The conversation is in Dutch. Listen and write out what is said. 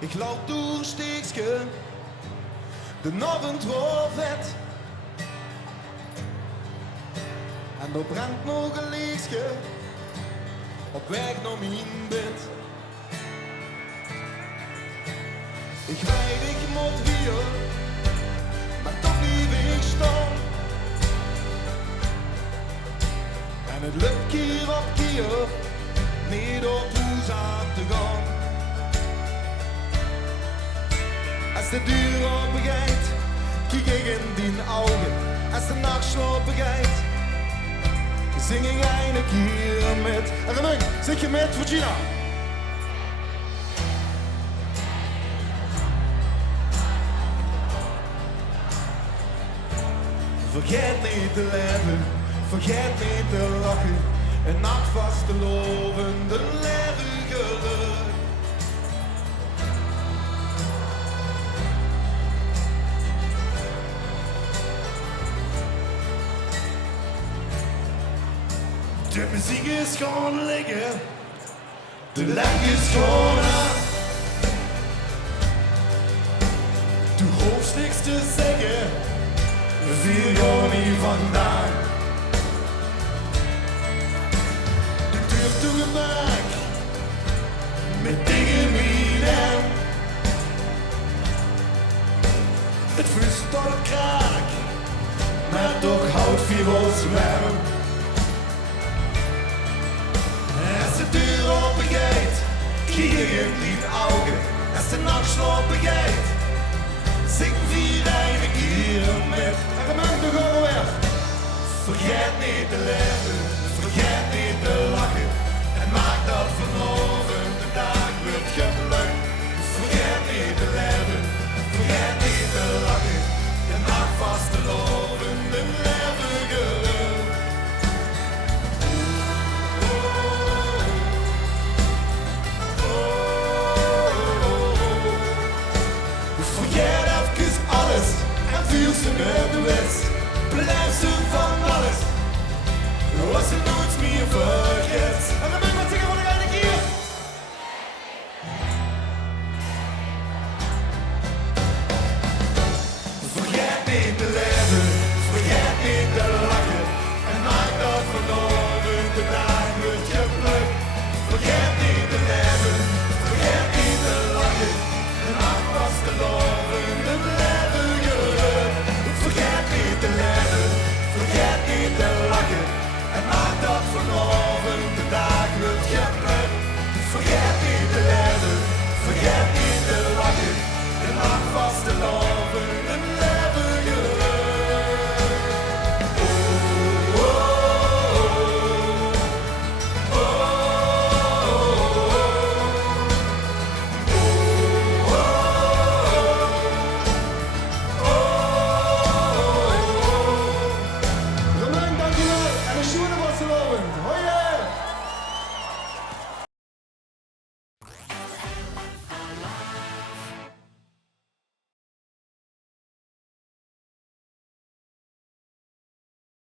Ik loop door een steekje, de avond wordt vet. En er brandt nog een lichtje op weg naar mijn bed. Ik weet ik moet hier, maar toch blijf ik staan. En het lukt keer op keer niet op huis aan te gaan. Als de deur opengaat, kijk ik in die ogen. Als de nacht slapen gaat, zing ik een keer met. En Ramon, zing je met Virginia? Vergeet niet te leven, vergeet niet te lachen. En nacht vast te loven, de leven geluk. De muziek is gewoon liggen, de lach is gewoon aan. Du hoeft niks te zeggen, we vieren gewoon niet vandaan. De deur toegemaakt, met dingen midden. Het vuur staat op kraak, maar toch houdt vier ons warm. Als de deur open gaat, kijk ik in die ogen. Als de nacht slapen gaat, zing vier een keer met. En dan mag nog gewoon weg. Vergeet niet te leven, vergeet niet te lachen. En maak dat vanavond de dag wordt gelukt. Vergeet niet te leven, vergeet niet te lachen. En maak vast te loven, de leven geluk. Vergeet even alles en viel ze met de west. Blijf ze van alles, was er nooit meer vergeet.